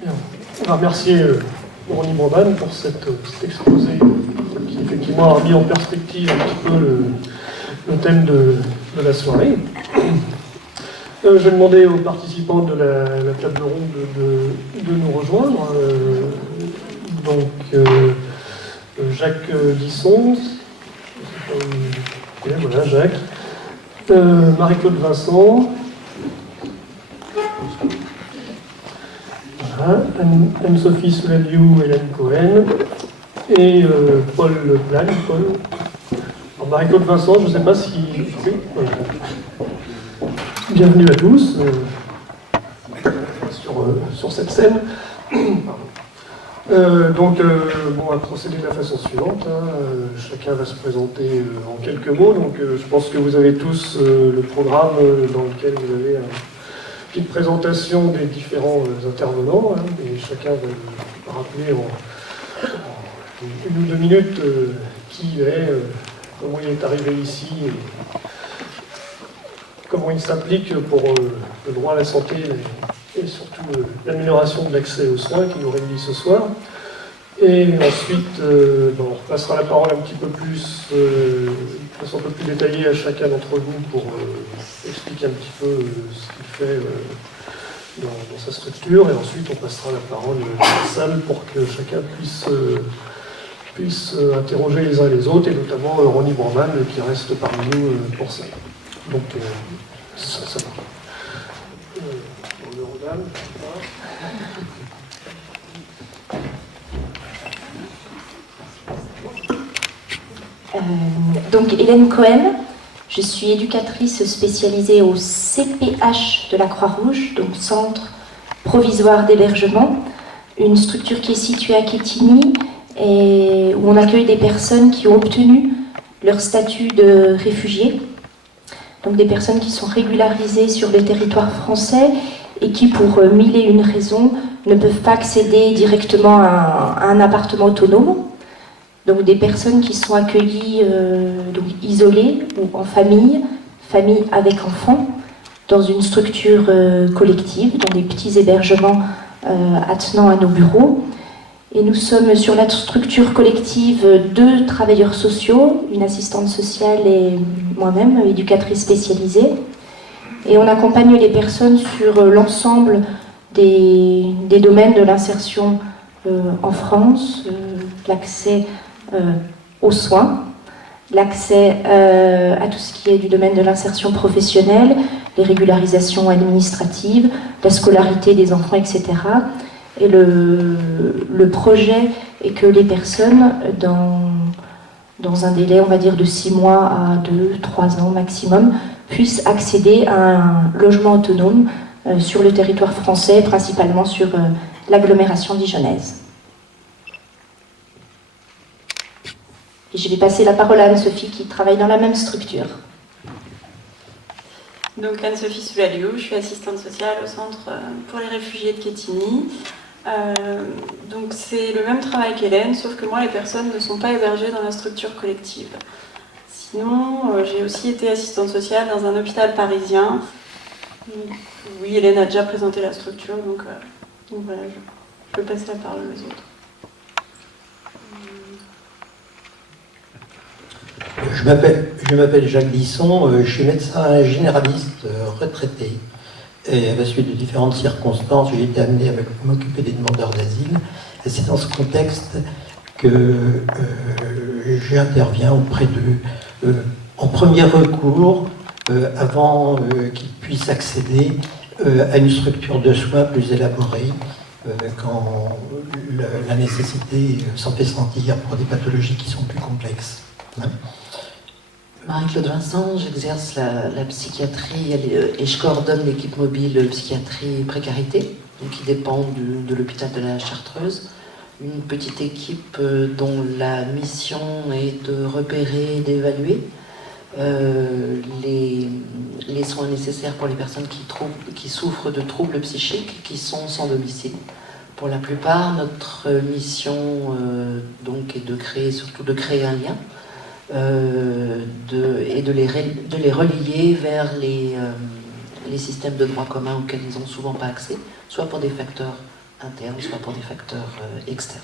Bien. On va remercier Ronnie Brandon pour cet exposé qui effectivement a mis en perspective un petit peu le thème de la soirée. Je vais demander aux participants de la table ronde de nous rejoindre. Jacques Disson, voilà Jacques, Marie-Claude Vincent, voilà, Anne-Sophie Soulaliou, Hélène Cohen et Paul Plan. Alors Marie-Claude Vincent, je ne sais pas si... Oui, voilà. Bienvenue à tous sur cette scène. On va procéder de la façon suivante. Chacun va se présenter en quelques mots. Je pense que vous avez tous le programme dans lequel vous avez une petite présentation des différents intervenants. Et chacun va rappeler en 1 ou 2 minutes qui il est, comment il est arrivé ici, et comment il s'implique pour le droit à la santé et surtout l'amélioration de l'accès aux soins qui nous réunit ce soir. Et ensuite, on repassera la parole un petit peu plus, de façon un peu plus détaillée à chacun d'entre vous pour expliquer un petit peu ce qu'il fait dans sa structure. Et ensuite, on passera la parole à la salle pour que chacun puisse interroger les uns les autres, et notamment Ronnie Brandon qui reste parmi nous pour ça. Donc, ça va. Donc Hélène Cohen, je suis éducatrice spécialisée au CPH de la Croix-Rouge, donc Centre Provisoire d'Hébergement, une structure qui est située à Quetigny et où on accueille des personnes qui ont obtenu leur statut de réfugiés, donc des personnes qui sont régularisées sur le territoire français et qui, pour 1001 raisons, ne peuvent pas accéder directement à un appartement autonome. Donc des personnes qui sont accueillies isolées ou en famille avec enfants, dans une structure collective, dans des petits hébergements attenant à nos bureaux. Et nous sommes sur la structure collective 2 travailleurs sociaux, une assistante sociale et moi-même, éducatrice spécialisée. Et on accompagne les personnes sur l'ensemble des domaines de l'insertion en France, l'accès aux soins, l'accès à tout ce qui est du domaine de l'insertion professionnelle, les régularisations administratives, la scolarité des enfants, etc. Et le projet est que les personnes, dans un délai, on va dire, de 6 mois à 2-3 ans maximum, puissent accéder à un logement autonome sur le territoire français, principalement sur l'agglomération dijonnaise. Et je vais passer la parole à Anne-Sophie qui travaille dans la même structure. Donc Anne-Sophie Soulaliou, je suis assistante sociale au Centre pour les réfugiés de Quetigny. Donc c'est le même travail qu'Hélène, sauf que moi les personnes ne sont pas hébergées dans la structure collective. Sinon, j'ai aussi été assistante sociale dans un hôpital parisien. Oui, Hélène a déjà présenté la structure, donc voilà, je peux passer la parole aux autres. Je m'appelle Jacques Disson, je suis médecin généraliste retraité. Et à la suite de différentes circonstances, j'ai été amené à m'occuper des demandeurs d'asile. Et c'est dans ce contexte que j'interviens auprès d'eux en premier recours avant qu'ils puissent accéder à une structure de soins plus élaborée quand la nécessité s'en fait sentir pour des pathologies qui sont plus complexes. Marie-Claude Vincent, j'exerce la psychiatrie et je coordonne l'équipe mobile psychiatrie précarité, donc qui dépend de l'hôpital de la Chartreuse. Une petite équipe dont la mission est de repérer et d'évaluer les soins nécessaires pour les personnes qui souffrent de troubles psychiques qui sont sans domicile. Pour la plupart, notre mission donc est de créer un lien et de les relier vers les systèmes de droit commun auxquels ils n'ont souvent pas accès, soit pour des facteurs internes, soit pour des facteurs externes.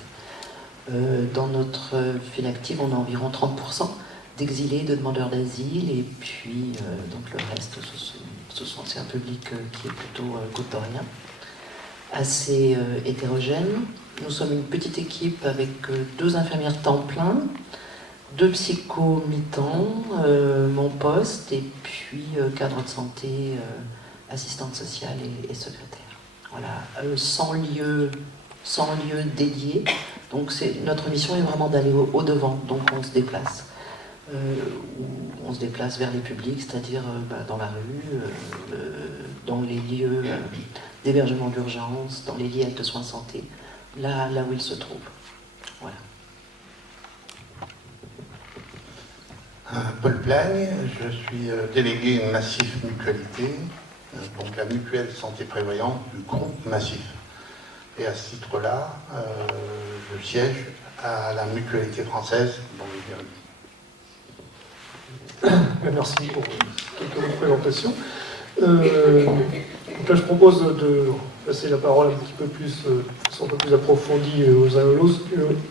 Dans notre file active, on a environ 30% d'exilés, de demandeurs d'asile, et puis donc le reste, c'est un public qui est plutôt côte-d'Orient, assez hétérogène. Nous sommes une petite équipe avec 2 infirmières temps plein, 2 psychos mi-temps, mon poste, et puis cadre de santé, assistante sociale et secrétaire. Voilà, sans lieu dédié. Donc notre mission est vraiment d'aller au devant, donc on se déplace. On se déplace vers les publics, c'est-à-dire dans la rue, dans les lieux d'hébergement d'urgence, dans les lieux de soins de santé, là où ils se trouvent. Voilà. Paul Plagne, je suis délégué Massif Mutualité, donc la mutuelle santé prévoyante du groupe Massif. Et à ce titre-là, je siège à la mutualité française dont je viens. Merci pour quelques mots de présentation. Donc là, je propose de passer la parole un petit peu plus, un peu plus approfondie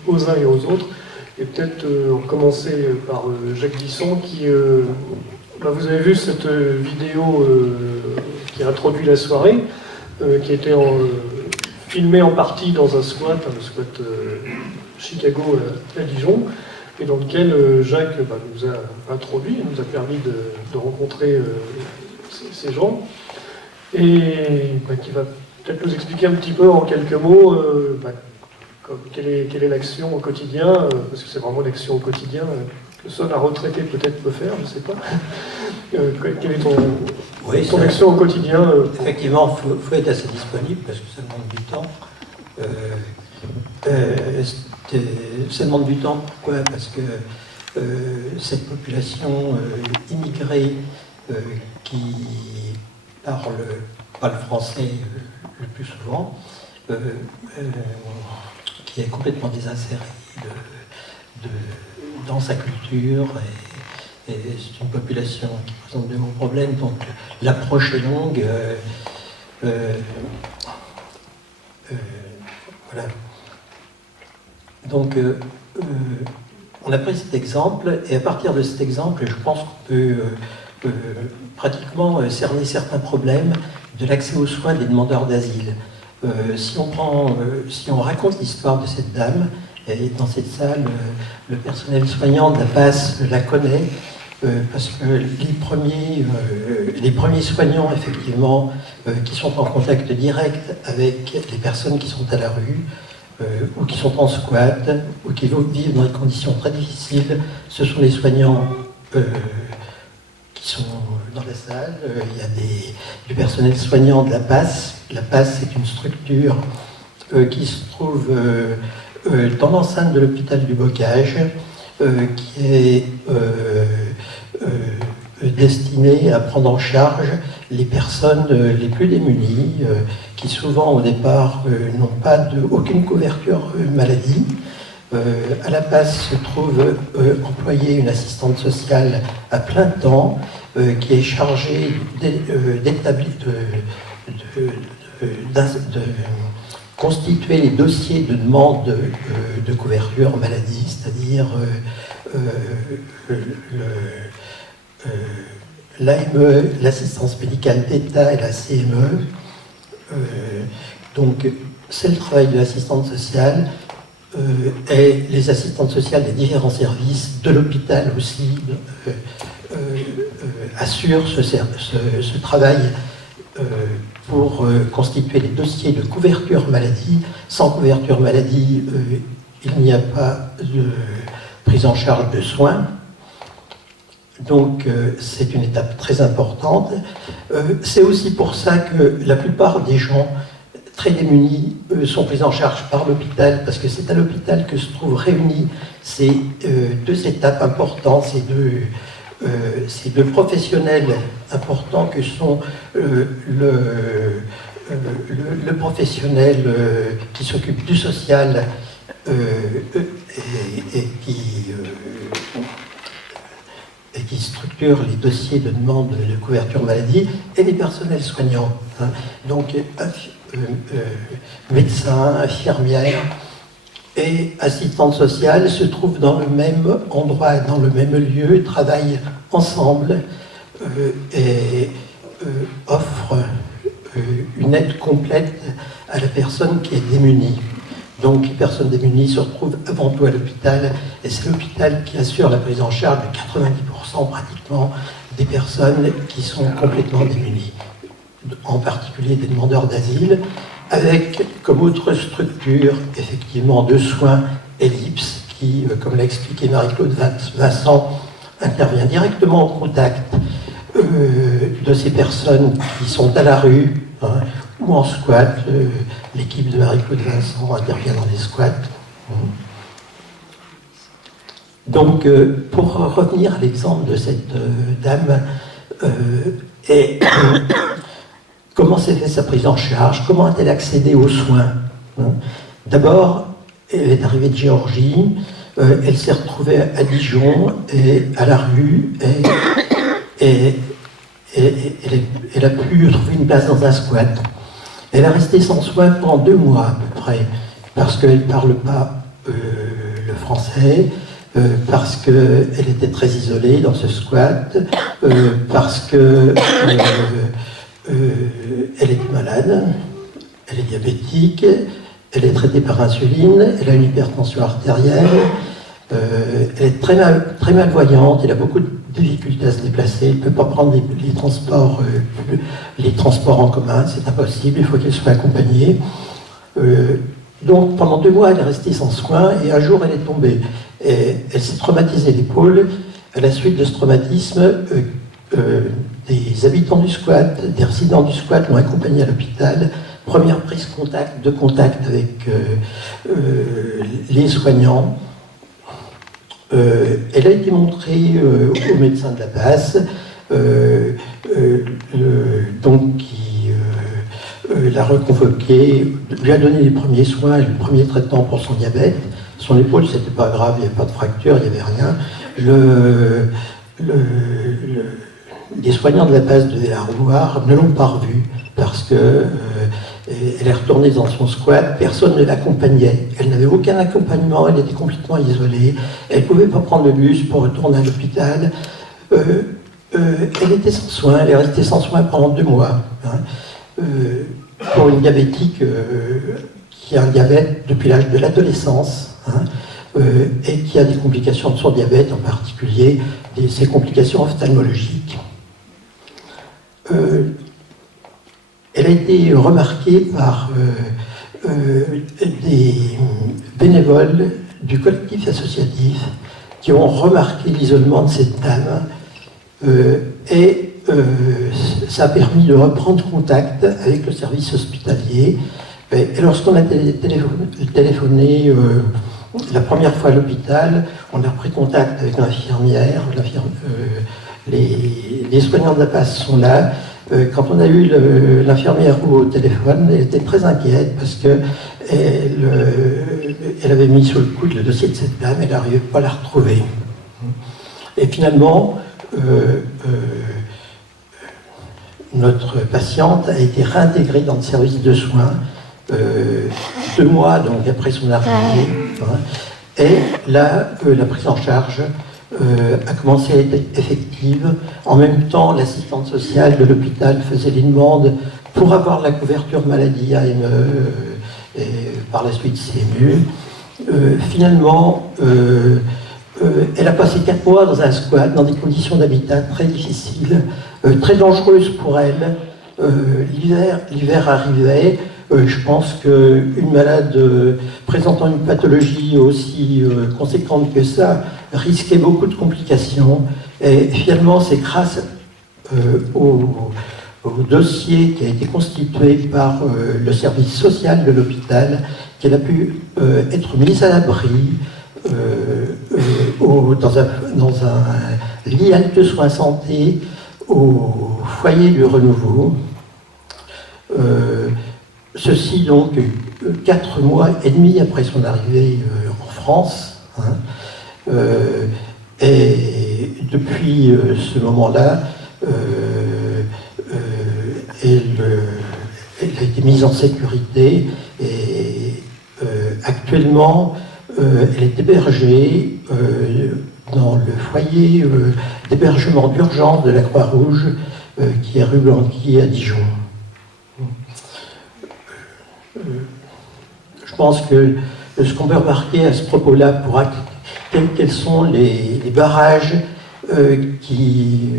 aux uns et aux autres. Et peut-être commencer par Jacques Disson, qui, vous avez vu cette vidéo qui introduit la soirée, qui a été filmée en partie dans un squat, le squat Chicago à Dijon, et dans lequel Jacques nous a introduit, nous a permis de rencontrer ces gens, et qui va peut-être nous expliquer un petit peu en quelques mots quelle est l'action au quotidien, parce que c'est vraiment l'action au quotidien que seul un retraité peut-être peut faire, je ne sais pas. Quelle est ton action au quotidien Effectivement, il faut être assez disponible parce que ça demande du temps. Ça demande du temps, pourquoi? Parce que cette population immigrée qui parle pas le français le plus souvent, qui est complètement désinsérée dans sa culture, et c'est une population qui présente de gros problèmes, donc l'approche est longue. Voilà. Donc, on a pris cet exemple, et à partir de cet exemple, je pense qu'on peut pratiquement cerner certains problèmes de l'accès aux soins des demandeurs d'asile. Si on raconte l'histoire de cette dame, et dans cette salle, le personnel soignant de la PAS la connaît, parce que les premiers soignants, effectivement, qui sont en contact direct avec les personnes qui sont à la rue, ou qui sont en squat, ou qui vivent dans des conditions très difficiles, ce sont les soignants qui sont dans la salle. Il y a du personnel soignant de la PAS. La PAS, c'est une structure qui se trouve dans l'enceinte de l'hôpital du Bocage, qui est destinée à prendre en charge les personnes les plus démunies, qui souvent au départ n'ont pas aucune couverture maladie. À la PAS se trouve employée une assistante sociale à plein temps, qui est chargée de constituer les dossiers de demande de couverture maladie, c'est-à-dire l'AME, l'assistance médicale d'État et la CME. Donc, c'est le travail de l'assistante sociale, et les assistantes sociales des différents services de l'hôpital aussi assurent ce travail pour constituer les dossiers de couverture maladie. Sans couverture maladie, il n'y a pas de prise en charge de soins. Donc c'est une étape très importante. C'est aussi pour ça que la plupart des gens très démunis sont pris en charge par l'hôpital, parce que c'est à l'hôpital que se trouvent réunies ces deux étapes importantes, ces deux professionnels importants que sont le professionnel qui s'occupe du social et qui structure les dossiers de demande de couverture maladie, et les personnels soignants. Donc médecins, infirmières et assistantes sociales se trouvent dans le même endroit, dans le même lieu, travaillent ensemble et offrent une aide complète à la personne qui est démunie. Donc les personnes démunies se retrouvent avant tout à l'hôpital, et c'est l'hôpital qui assure la prise en charge de 90% pratiquement des personnes qui sont complètement démunies, en particulier des demandeurs d'asile, avec comme autre structure effectivement de soins Ellipse, qui, comme l'a expliqué Marie-Claude Vincent, intervient directement au contact de ces personnes qui sont à la rue, hein, ou en squat. L'équipe de Marie-Claude Vincent intervient dans les squats. Donc, pour revenir à l'exemple de cette dame, et comment s'est fait sa prise en charge, comment a-t-elle accédé aux soins, hein. D'abord, elle est arrivée de Géorgie, elle s'est retrouvée à Dijon, et à la rue, et elle a pu trouver une place dans un squat. Elle est restée sans soins pendant 2 mois à peu près, parce qu'elle ne parle pas le français, parce qu'elle était très isolée dans ce squat, parce qu'elle est malade, elle est diabétique, elle est traitée par insuline, elle a une hypertension artérielle, elle est très malvoyante, elle a beaucoup de difficultés à se déplacer, elle ne peut pas prendre les transports en commun, c'est impossible, il faut qu'elle soit accompagnée. Donc pendant 2 mois, elle est restée sans soins, et un jour, elle est tombée. Et elle s'est traumatisée l'épaule. À la suite de ce traumatisme, des habitants du squat, des résidents du squat l'ont accompagnée à l'hôpital. Première prise de contact avec les soignants. Elle a été montrée au médecin de la base, donc qui l'a reconvoqué, lui a donné les premiers soins, le premier traitement pour son diabète. Son épaule, c'était pas grave, il n'y avait pas de fracture, il n'y avait rien. Les soignants de la base devaient la revoir, ne l'ont pas revue parce que elle est retournée dans son squat, personne ne l'accompagnait. Elle n'avait aucun accompagnement, elle était complètement isolée, elle ne pouvait pas prendre le bus pour retourner à l'hôpital. Elle était sans soins, elle est restée sans soins pendant 2 mois. Hein. Pour une diabétique qui a un diabète depuis l'âge de l'adolescence, hein, et qui a des complications de son diabète, en particulier ces complications ophtalmologiques. Elle a été remarquée par des bénévoles du collectif associatif qui ont remarqué l'isolement de cette dame, et ça a permis de reprendre contact avec le service hospitalier. Et lorsqu'on a téléphoné la première fois à l'hôpital, on a pris contact avec l'infirmière, les soignants de la base sont là. Quand on a eu l'infirmière au téléphone, elle était très inquiète parce qu'elle avait mis sur le coude le dossier de cette dame, elle n'arrivait pas à la retrouver. Et finalement, notre patiente a été réintégrée dans le service de soins 2 mois donc après son arrivée. Hein, et là, la prise en charge a commencé à être effective. En même temps, l'assistante sociale de l'hôpital faisait les demandes pour avoir la couverture maladie AME et par la suite CMU. Finalement, elle a passé 4 mois dans un squat, dans des conditions d'habitat très difficiles, très dangereuses pour elle. L'hiver arrivait. Je pense qu'une malade présentant une pathologie aussi conséquente que ça risquait beaucoup de complications. Et finalement, c'est grâce au dossier qui a été constitué par le service social de l'hôpital qu'elle a pu être mise à l'abri dans un lit de soins santé au foyer du Renouveau. Ceci donc 4 mois et demi après son arrivée en France. Hein, et depuis ce moment-là, elle a été est mise en sécurité et actuellement elle est hébergée dans le foyer d'hébergement d'urgence de la Croix-Rouge qui est rue Blanqui à Dijon. Je pense que ce qu'on peut remarquer à ce propos-là, quels sont les barrages qui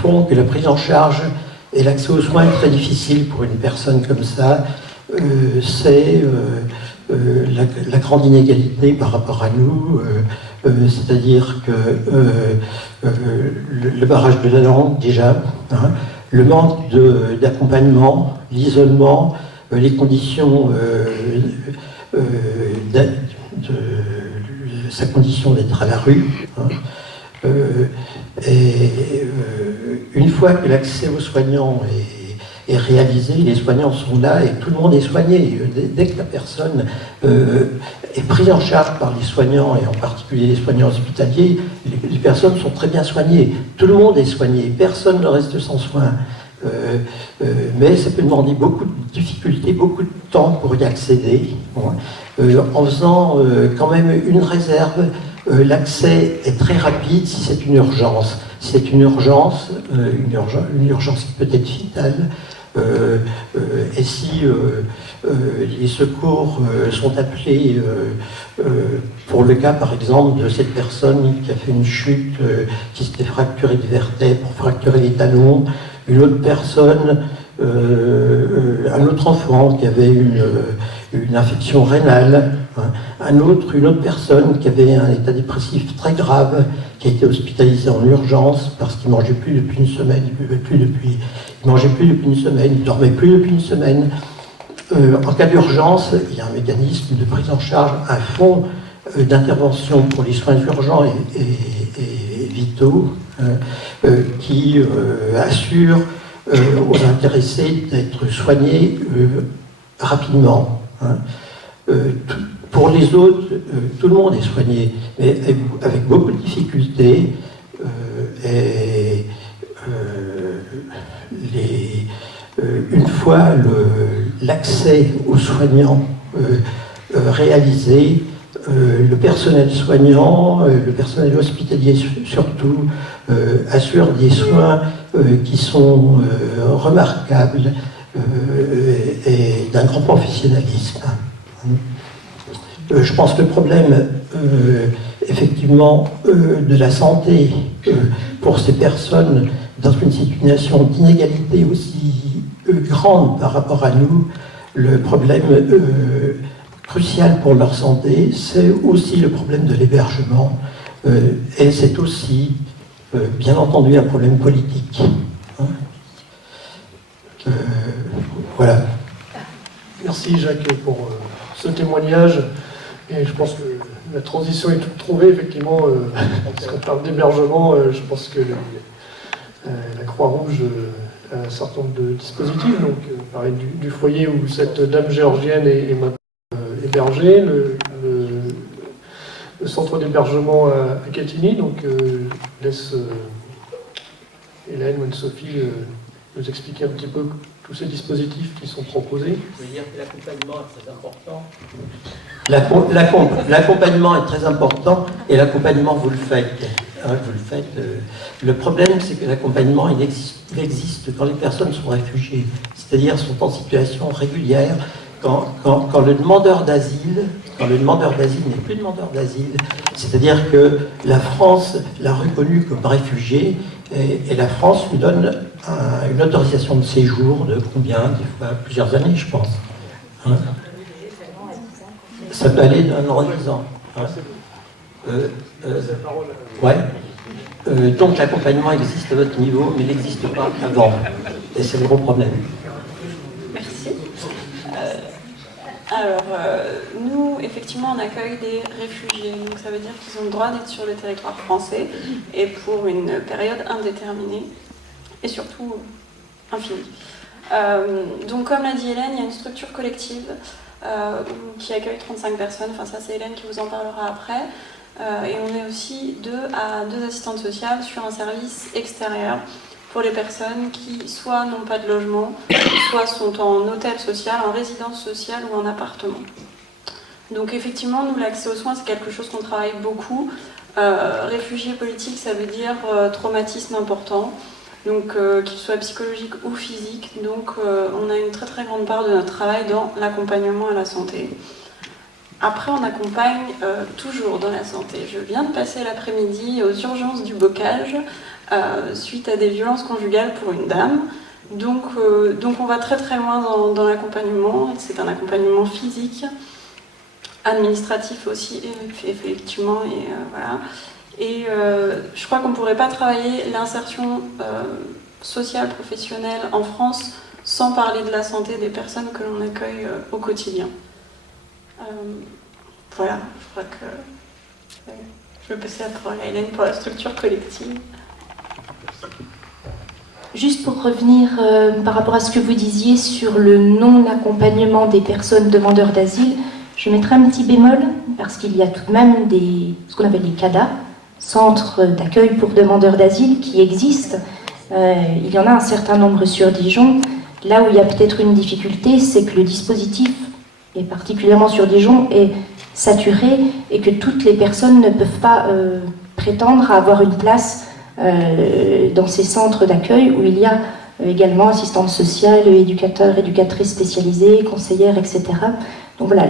font que la prise en charge et l'accès aux soins est très difficile pour une personne comme ça, c'est la grande inégalité par rapport à nous, c'est-à-dire que le barrage de la langue déjà, hein, le manque d'accompagnement, l'isolement, les conditions sa condition d'être à la rue. Hein, une fois que l'accès aux soignants est réalisé, les soignants sont là et tout le monde est soigné. Dès que la personne est prise en charge par les soignants, et en particulier les soignants hospitaliers, les personnes sont très bien soignées. Tout le monde est soigné, personne ne reste sans soins. Mais ça peut demander beaucoup de difficultés, beaucoup de temps pour y accéder. En faisant quand même une réserve, l'accès est très rapide si c'est une urgence. Si c'est une urgence qui peut être vitale, et si les secours sont appelés pour le cas par exemple de cette personne qui a fait une chute, qui s'était fracturé les vertèbres, fracturé les talons, une autre personne, un autre enfant qui avait une infection rénale, hein, une autre personne qui avait un état dépressif très grave, qui a été hospitalisé en urgence parce qu'il ne mangeait plus depuis une semaine, il ne dormait plus depuis une semaine. En cas d'urgence, il y a un mécanisme de prise en charge, un fonds d'intervention pour les soins urgents et vitaux qui assure aux intéressés d'être soignés rapidement. Hein. Pour les autres, tout le monde est soigné, mais avec beaucoup de difficultés. Une fois l'accès aux soignants réalisé, le personnel soignant, le personnel hospitalier surtout, assure des soins qui sont remarquables et d'un grand professionnalisme. Je pense que le problème, effectivement, de la santé pour ces personnes dans une situation d'inégalité aussi grande par rapport à nous, le problème crucial pour leur santé, c'est aussi le problème de l'hébergement, et c'est aussi, bien entendu, un problème politique. Hein. Voilà. Merci Jacques pour ce témoignage. Et je pense que la transition est toute trouvée, effectivement. Parce qu'on parle d'hébergement, je pense que la Croix-Rouge a un certain nombre de dispositifs. Donc, pareil, du foyer où cette dame géorgienne est maintenant hébergée, le centre d'hébergement à Catigny. Donc, je laisse Hélène ou Anne-Sophie nous expliquer un petit peu tous ces dispositifs qui sont proposés. Je veux dire que l'accompagnement est très important. L'accompagnement est très important et l'accompagnement, vous le faites. Hein, vous le faites. Le problème, c'est que l'accompagnement, il existe quand les personnes sont réfugiées, c'est-à-dire sont en situation régulière, quand le demandeur d'asile n'est plus demandeur d'asile, c'est-à-dire que la France l'a reconnu comme réfugié et la France lui donne une autorisation de séjour de combien? Des fois plusieurs années, je pense. Hein, ça peut aller d'un an à 10 ans. Hein. Ouais. Donc l'accompagnement existe à votre niveau, mais il n'existe pas avant. Et c'est le gros problème. Merci. Nous, effectivement, on accueille des réfugiés. Donc ça veut dire qu'ils ont le droit d'être sur le territoire français et pour une période indéterminée et surtout infinie. Donc comme l'a dit Hélène, il y a une structure collective qui accueille 35 personnes. Enfin ça c'est Hélène qui vous en parlera après. Et on est aussi 2 à 2 assistantes sociales sur un service extérieur pour les personnes qui soit n'ont pas de logement, soit sont en hôtel social, en résidence sociale ou en appartement. Donc effectivement, nous, l'accès aux soins, c'est quelque chose qu'on travaille beaucoup. Réfugiés politiques, ça veut dire traumatisme important, donc qu'il soit psychologique ou physique. Donc on a une très très grande part de notre travail dans l'accompagnement à la santé. Après, on accompagne toujours dans la santé. Je viens de passer l'après-midi aux urgences du Bocage suite à des violences conjugales pour une dame. Donc on va très très loin dans l'accompagnement. C'est un accompagnement physique, administratif aussi, effectivement. Et, voilà. Et je crois qu'on ne pourrait pas travailler l'insertion sociale, professionnelle en France sans parler de la santé des personnes que l'on accueille au quotidien. Voilà, je crois que je vais passer la parole à Hélène pour la structure collective. Juste pour revenir par rapport à ce que vous disiez sur le non-accompagnement des personnes demandeurs d'asile, je mettrai un petit bémol parce qu'il y a tout de même ce qu'on appelle les CADA, centres d'accueil pour demandeurs d'asile, qui existent. Il y en a un certain nombre sur Dijon. Là où il y a peut-être une difficulté, c'est que le dispositif, et particulièrement sur Dijon, est saturé et que toutes les personnes ne peuvent pas prétendre à avoir une place dans ces centres d'accueil où il y a également assistantes sociales, éducateurs, éducatrices spécialisées, conseillères, etc. Donc voilà,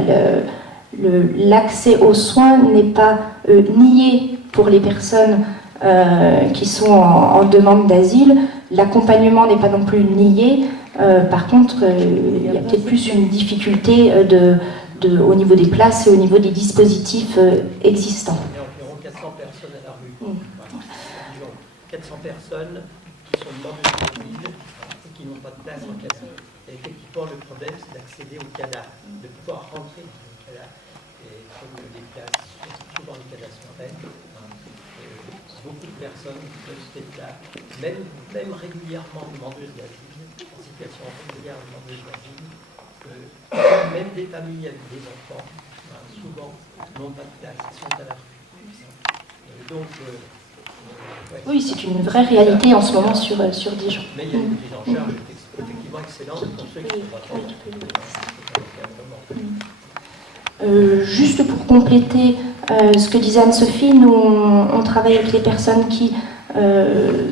l'accès aux soins n'est pas nié pour les personnes qui sont en demande d'asile. L'accompagnement n'est pas non plus nié. Par contre, il y a peut-être plus une difficulté au niveau des places et au niveau des dispositifs existants. Il y a environ 400 personnes à la rue. 400 personnes qui sont demandeuses d'asile et qui n'ont pas de place en CADA. Et effectivement, le problème, c'est d'accéder au CADA, de pouvoir rentrer dans le CADA. Et comme les places, souvent les CADA sont pleines, beaucoup de personnes qui peuvent se déplacer, même régulièrement demandeuses d'asile, en situation régulière demandeuses d'asile, même des familles avec des enfants, souvent n'ont pas de place, ils sont à la rue. Ouais. Oui, c'est une vraie réalité en ce moment sur Dijon. Mais il y a une prise en charge effectivement excellente pour ceux qui sont juste pour compléter ce que disait Anne-Sophie, nous on travaille avec les personnes qui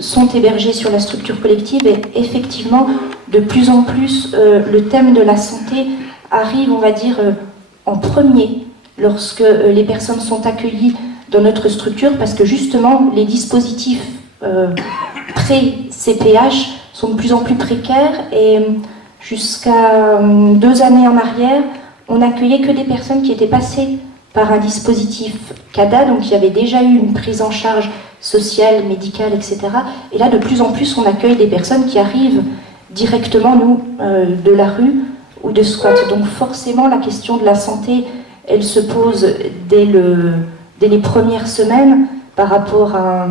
sont hébergées sur la structure collective et effectivement, de plus en plus, le thème de la santé arrive, on va dire, en premier lorsque les personnes sont accueillies dans notre structure parce que justement, les dispositifs pré-CPH sont de plus en plus précaires et jusqu'à 2 années en arrière, on n'accueillait que des personnes qui étaient passées par un dispositif CADA, donc il y avait déjà eu une prise en charge sociale, médicale, etc. Et là, de plus en plus, on accueille des personnes qui arrivent directement, nous, de la rue ou de squat. Donc forcément, la question de la santé, elle se pose dès les premières semaines par rapport à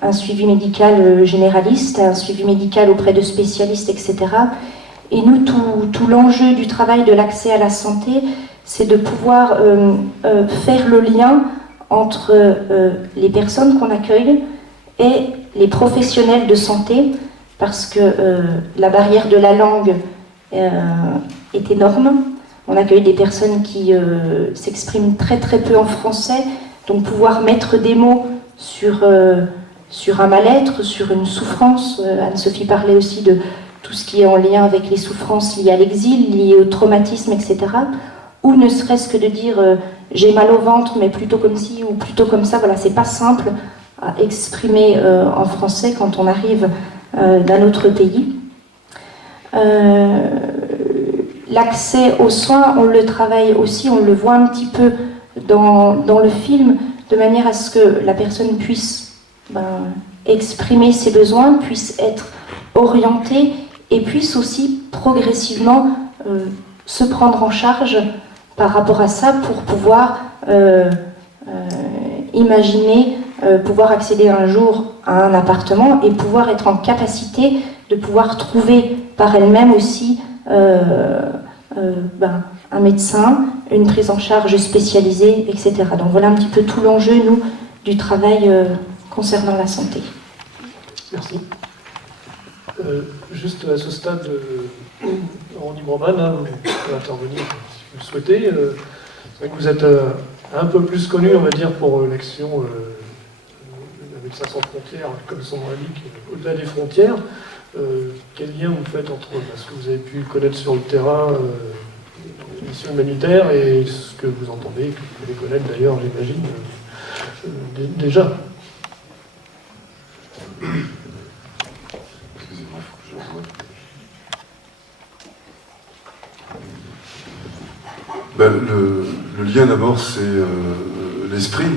un suivi médical généraliste, un suivi médical auprès de spécialistes, etc. Et nous, tout l'enjeu du travail de l'accès à la santé, c'est de pouvoir faire le lien entre les personnes qu'on accueille et les professionnels de santé, parce que la barrière de la langue est énorme. On accueille des personnes qui s'expriment très très peu en français, donc pouvoir mettre des mots sur un mal-être, sur une souffrance. Anne-Sophie parlait aussi de tout ce qui est en lien avec les souffrances liées à l'exil, liées au traumatisme, etc. Ou ne serait-ce que de dire j'ai mal au ventre, mais plutôt comme ci ou plutôt comme ça. Voilà, c'est pas simple à exprimer en français quand on arrive d'un autre pays. L'accès aux soins, on le travaille aussi, on le voit un petit peu dans le film, de manière à ce que la personne puisse exprimer ses besoins, puisse être orientée et puisse aussi progressivement se prendre en charge par rapport à ça pour pouvoir imaginer pouvoir accéder un jour à un appartement et pouvoir être en capacité de pouvoir trouver par elle-même aussi un médecin, une prise en charge spécialisée, etc. Donc voilà un petit peu tout l'enjeu, nous, du travail concernant la santé. Merci. Juste à ce stade, Randy Broman, hein, vous pouvez intervenir si vous le souhaitez. C'est vrai que vous êtes un peu plus connu, on va dire, pour l'action avec ça sans frontières, comme son nom l'indique, au-delà des frontières. Quel lien vous faites entre ce que vous avez pu connaître sur le terrain, les missions humanitaires, et ce que vous entendez, que vous pouvez connaître d'ailleurs, j'imagine, déjà? Excusez-moi, il faut que je revoie. Le lien d'abord, c'est l'esprit.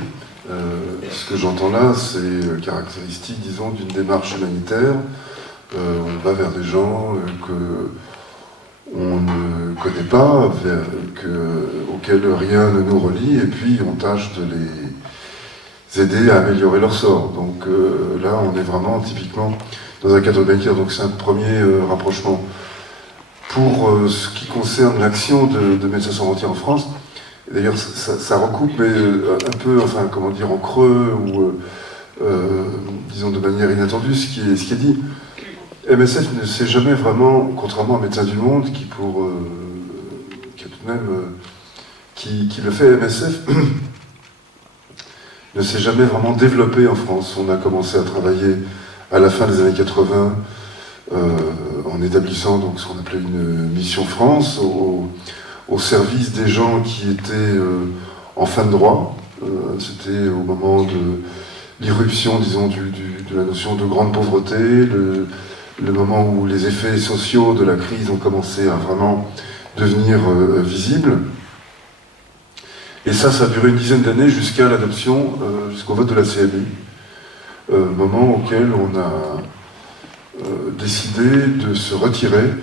Ce que j'entends là, c'est caractéristique, disons, d'une démarche humanitaire. On va vers des gens qu'on ne connaît pas, auxquels rien ne nous relie, et puis on tâche de les aider à améliorer leur sort. Donc là, on est vraiment typiquement dans un cadre humanitaire, donc c'est un premier rapprochement. Pour ce qui concerne l'action de Médecins sans frontières en France, d'ailleurs ça recoupe, mais un peu, enfin comment dire, en creux, ou disons de manière inattendue, ce qui est dit. MSF ne s'est jamais vraiment, contrairement à Médecins du Monde, qui a tout de même, qui le fait, MSF ne s'est jamais vraiment développé en France. On a commencé à travailler à la fin des années 80, en établissant donc ce qu'on appelait une mission France, au service des gens qui étaient en fin de droit. C'était au moment de l'irruption, disons, de la notion de grande pauvreté, le moment où les effets sociaux de la crise ont commencé à vraiment devenir visibles. Et ça a duré une dizaine d'années jusqu'à l'adoption, jusqu'au vote de la CMU, moment auquel on a décidé de se retirer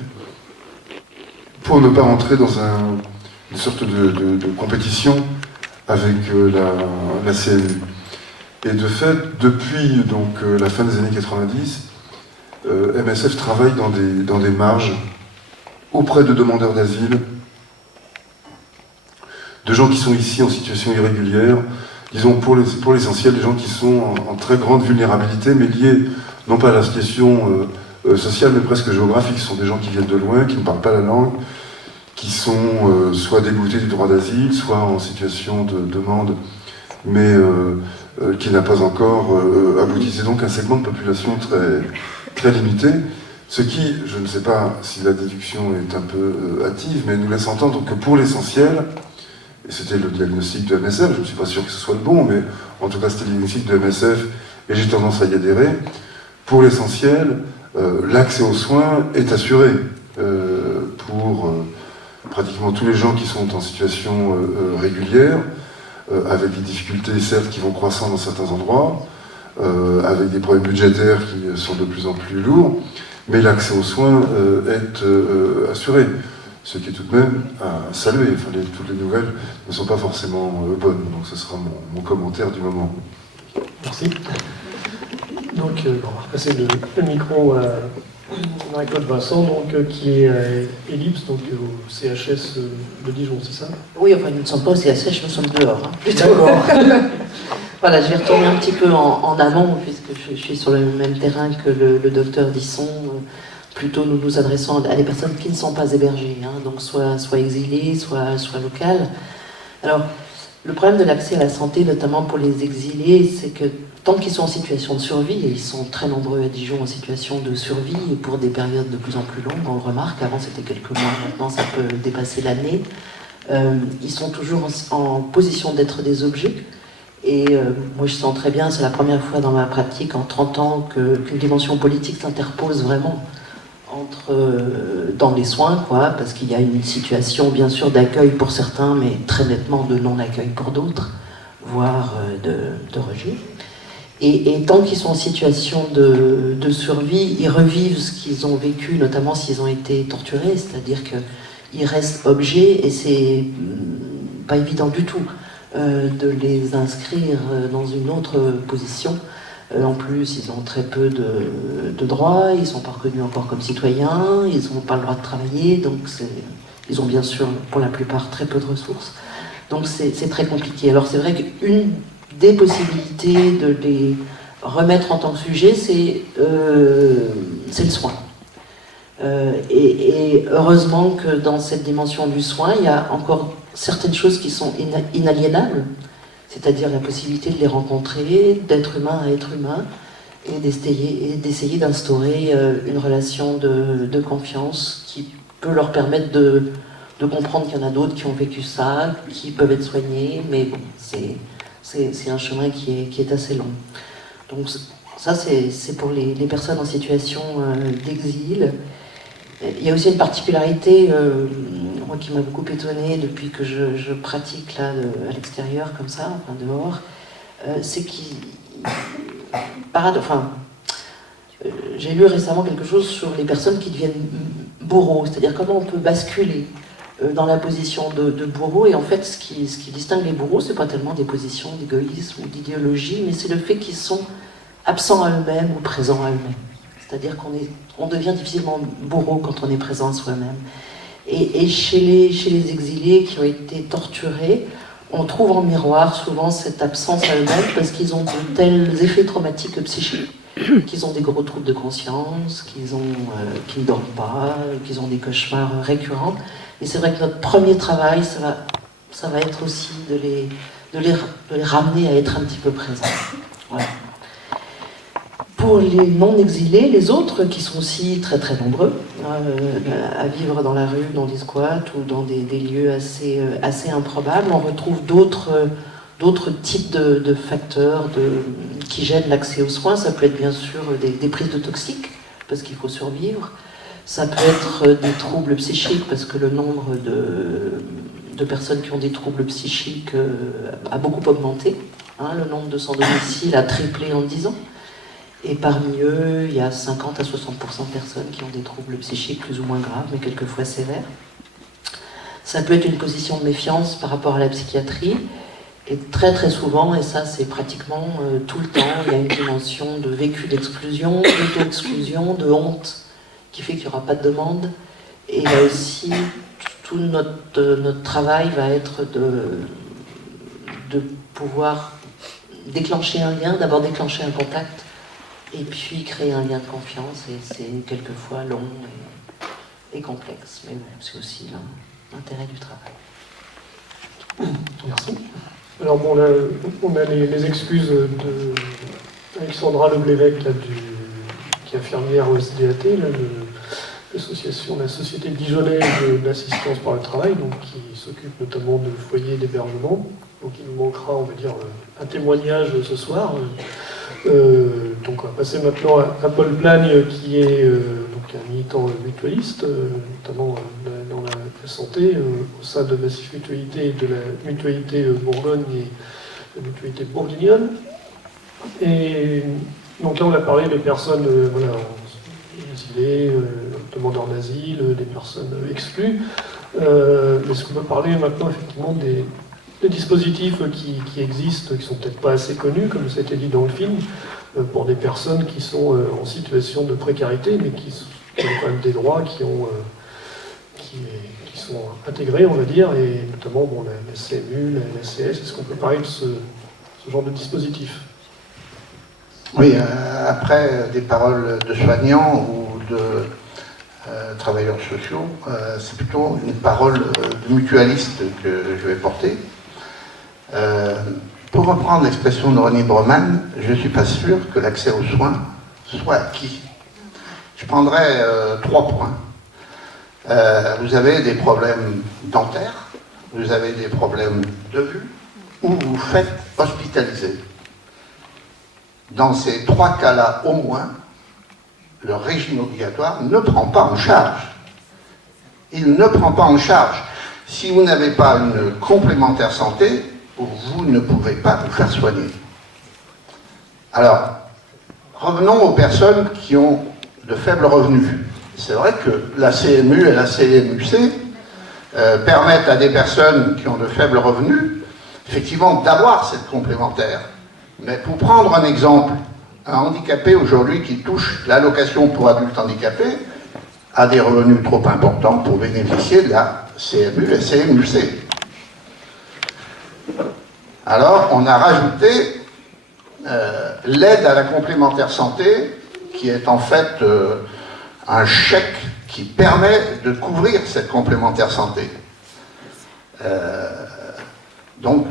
pour ne pas rentrer dans une sorte de compétition avec la CMU. Et de fait, depuis donc, la fin des années 90, MSF travaille dans des marges auprès de demandeurs d'asile, de gens qui sont ici en situation irrégulière, disons pour l'essentiel des gens qui sont en très grande vulnérabilité, mais liés non pas à la situation sociale, mais presque géographique. Ce sont des gens qui viennent de loin, qui ne parlent pas la langue, qui sont soit dégoûtés du droit d'asile, soit en situation de demande, mais qui n'a pas encore abouti. C'est donc un segment de population très limité, ce qui, je ne sais pas si la déduction est un peu hâtive, mais nous laisse entendre que pour l'essentiel, et c'était le diagnostic de MSF, je ne suis pas sûr que ce soit le bon, mais en tout cas c'était le diagnostic de MSF, et j'ai tendance à y adhérer, pour l'essentiel, l'accès aux soins est assuré pour pratiquement tous les gens qui sont en situation régulière, avec des difficultés certes qui vont croissant dans certains endroits, avec des problèmes budgétaires qui sont de plus en plus lourds, mais l'accès aux soins est assuré. Ce qui est tout de même à saluer. Enfin, toutes les nouvelles ne sont pas forcément bonnes, donc ce sera mon commentaire du moment. Merci. Donc, on va repasser le micro à Marie-Claude Vincent, donc, qui est à Ellipse, donc au CHS de Dijon, c'est ça? Oui, enfin, nous ne sommes pas au CHS, nous sommes dehors. Hein, plutôt. D'accord. Voilà, je vais retourner un petit peu en amont, puisque je suis sur le même terrain que le docteur Disson. Plutôt nous nous adressons à des personnes qui ne sont pas hébergées, hein, donc soit exilées, soit locales. Alors, le problème de l'accès à la santé, notamment pour les exilés, c'est que tant qu'ils sont en situation de survie, et ils sont très nombreux à Dijon en situation de survie, et pour des périodes de plus en plus longues, on le remarque, avant c'était quelques mois, maintenant ça peut dépasser l'année, ils sont toujours en position d'être des objets. Et moi je sens très bien, c'est la première fois dans ma pratique en 30 ans qu'une dimension politique s'interpose vraiment dans les soins, quoi, parce qu'il y a une situation bien sûr d'accueil pour certains, mais très nettement de non-accueil pour d'autres, voire de rejet. Et tant qu'ils sont en situation de survie, ils revivent ce qu'ils ont vécu, notamment s'ils ont été torturés, c'est-à-dire qu'ils restent objets, et c'est pas évident du tout de les inscrire dans une autre position. En plus, ils ont très peu de droits, ils ne sont pas reconnus encore comme citoyens, ils n'ont pas le droit de travailler, donc ils ont bien sûr, pour la plupart, très peu de ressources. Donc c'est très compliqué. Alors c'est vrai qu'une des possibilités de les remettre en tant que sujet, c'est le soin. Et heureusement que dans cette dimension du soin, il y a encore certaines choses qui sont inaliénables, c'est-à-dire la possibilité de les rencontrer, d'être humain à être humain, et d'essayer d'instaurer une relation de confiance qui peut leur permettre de comprendre qu'il y en a d'autres qui ont vécu ça, qui peuvent être soignés, mais bon, c'est un chemin qui est assez long. Donc ça, c'est pour les personnes en situation d'exil. Il y a aussi une particularité, moi qui m'a beaucoup étonnée depuis que je pratique là à l'extérieur comme ça, enfin dehors, c'est j'ai lu récemment quelque chose sur les personnes qui deviennent bourreaux, c'est-à-dire comment on peut basculer dans la position de bourreau, et en fait ce qui distingue les bourreaux, c'est pas tellement des positions d'égoïsme ou d'idéologie, mais c'est le fait qu'ils sont absents à eux-mêmes ou présents à eux-mêmes. C'est-à-dire qu'on devient difficilement bourreau quand on est présent à soi-même. Et chez les exilés qui ont été torturés, on trouve en miroir souvent cette absence à eux-mêmes parce qu'ils ont de tels effets traumatiques psychiques, qu'ils ont des gros troubles de conscience, qu'ils ne dorment pas, qu'ils ont des cauchemars récurrents. Et c'est vrai que notre premier travail, ça va être aussi de les ramener à être un petit peu présents. Voilà. Pour les non-exilés, les autres, qui sont aussi très très nombreux, à vivre dans la rue, dans des squats ou dans des lieux assez improbables, on retrouve d'autres types de facteurs qui gênent l'accès aux soins. Ça peut être bien sûr des prises de toxiques, parce qu'il faut survivre. Ça peut être des troubles psychiques, parce que le nombre de personnes qui ont des troubles psychiques a beaucoup augmenté. Le nombre de sans-domicile a triplé en 10 ans. Et parmi eux, il y a 50 à 60% de personnes qui ont des troubles psychiques plus ou moins graves, mais quelquefois sévères. Ça peut être une position de méfiance par rapport à la psychiatrie. Et très très souvent, et ça c'est pratiquement tout le temps, il y a une dimension de vécu d'exclusion, d'auto-exclusion, de honte, qui fait qu'il n'y aura pas de demande. Et là aussi, tout notre travail va être de pouvoir déclencher un lien, d'abord déclencher un contact, et puis créer un lien de confiance, et c'est quelquefois long et complexe, mais c'est aussi l'intérêt du travail. Merci. Alors bon, là, on a les excuses d'Alexandra Leblévec, qui est infirmière au SDAT, la Société dijonnaise d'assistance par le travail, donc qui s'occupe notamment de foyers d'hébergement. Donc il nous manquera, on va dire, un témoignage ce soir. Donc on va passer maintenant à Paul Blagne, qui est donc un militant mutualiste, notamment dans la santé, au sein de Massif Mutualité et de la Mutualité Bourgogne et la Mutualité Bourguignonne. Et donc là on a parlé des personnes exilées, demandeurs d'asile, des personnes exclues. Mais ce qu'on peut parler maintenant effectivement des dispositifs qui existent, qui sont peut-être pas assez connus, comme ça a été dit dans le film, pour des personnes qui sont en situation de précarité, mais qui ont quand même des droits qui sont intégrés, on va dire, et notamment la CMU, la CS. Est-ce qu'on peut parler de ce genre de dispositif? Oui, après des paroles de soignants ou de travailleurs sociaux, c'est plutôt une parole de mutualiste que je vais porter. Pour reprendre l'expression de René Broman, je ne suis pas sûr que l'accès aux soins soit acquis. Je prendrai 3 points. Vous avez des problèmes dentaires, vous avez des problèmes de vue, ou vous faites hospitaliser. Dans ces 3 cas-là, au moins, le régime obligatoire ne prend pas en charge. Il ne prend pas en charge. Si vous n'avez pas une complémentaire santé, vous ne pouvez pas vous faire soigner. Alors, revenons aux personnes qui ont de faibles revenus. C'est vrai que la CMU et la CMUC permettent à des personnes qui ont de faibles revenus, effectivement, d'avoir cette complémentaire. Mais pour prendre un exemple, un handicapé aujourd'hui qui touche l'allocation pour adultes handicapés a des revenus trop importants pour bénéficier de la CMU et CMUC. Alors, on a rajouté l'aide à la complémentaire santé, qui est en fait un chèque qui permet de couvrir cette complémentaire santé. Donc,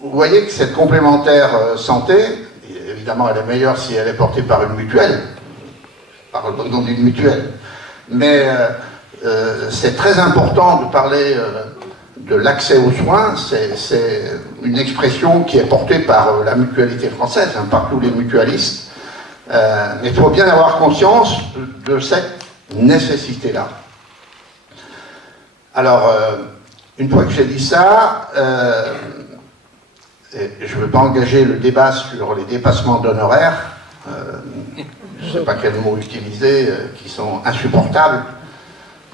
vous voyez que cette complémentaire santé, évidemment, elle est meilleure si elle est portée par une mutuelle, par le nom d'une mutuelle, mais c'est très important de parler de l'accès aux soins. C'est une expression qui est portée par la mutualité française, hein, par tous les mutualistes, mais il faut bien avoir conscience de cette nécessité-là. Alors, une fois que j'ai dit ça, je ne veux pas engager le débat sur les dépassements d'honoraires, je ne sais pas quel mot utiliser, qui sont insupportables.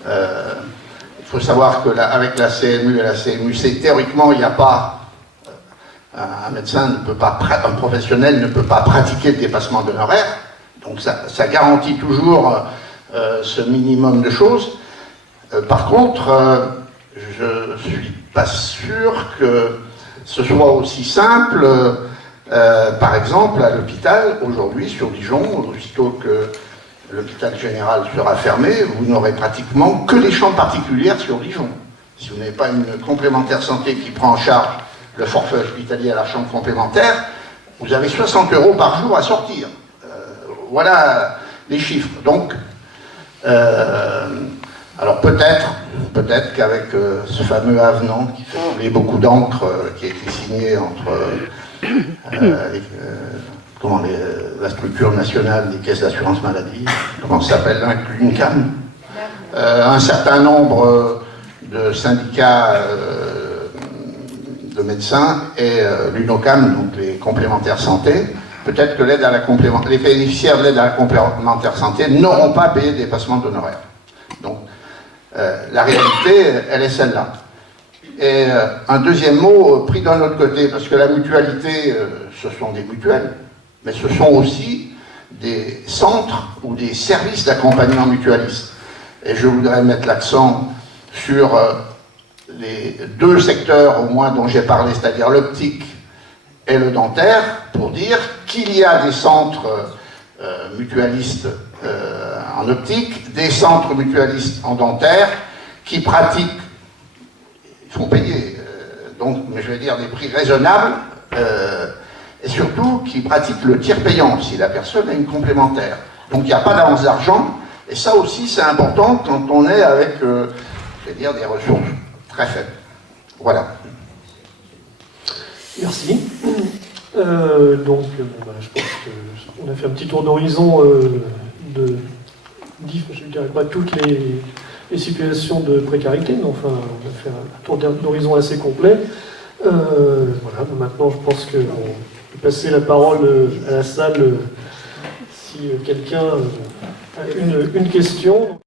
Il faut savoir qu'avec la CMU et la CMUC, théoriquement, il n'y a pas, un médecin ne peut pas, un professionnel ne peut pas pratiquer le dépassement d'honoraires, donc ça garantit toujours ce minimum de choses. Par contre, je ne suis pas sûr que ce soit aussi simple. Par exemple, à l'hôpital, aujourd'hui, sur Dijon, aussitôt que l'hôpital général sera fermé, vous n'aurez pratiquement que les chambres particulières sur Dijon. Si vous n'avez pas une complémentaire santé qui prend en charge le forfait hospitalier à la chambre complémentaire, vous avez 60 € par jour à sortir. Voilà les chiffres. Donc, alors peut-être qu'avec ce fameux avenant qui fait couler beaucoup d'encre, qui a été signé entre la structure nationale des caisses d'assurance maladie, comment ça s'appelle, l'UNCAM, un certain nombre de syndicats de médecins et l'UNOCAM, donc les complémentaires santé, peut-être que les bénéficiaires de l'aide à la complémentaire santé n'auront pas payé de dépassement d'honoraires. Donc, la réalité, elle est celle-là. Et un deuxième mot pris d'un autre côté, parce que la mutualité, ce sont des mutuelles, mais ce sont aussi des centres ou des services d'accompagnement mutualiste. Et je voudrais mettre l'accent sur les deux secteurs au moins dont j'ai parlé, c'est-à-dire l'optique et le dentaire, pour dire qu'il y a des centres mutualistes en optique, des centres mutualistes en dentaire qui pratiquent, ils font payer, donc, mais je vais dire des prix raisonnables, et surtout qui pratiquent le tiers payant si la personne a une complémentaire. Donc il n'y a pas d'avance d'argent, et ça aussi c'est important quand on est avec, je vais dire, des ressources très faibles. Voilà. Merci. Je pense qu'on a fait un petit tour d'horizon je ne dirais pas toutes les situations de précarité, mais enfin, on a fait un tour d'horizon assez complet. Voilà, maintenant, je pense qu'on peut passer la parole à la salle si quelqu'un a une question.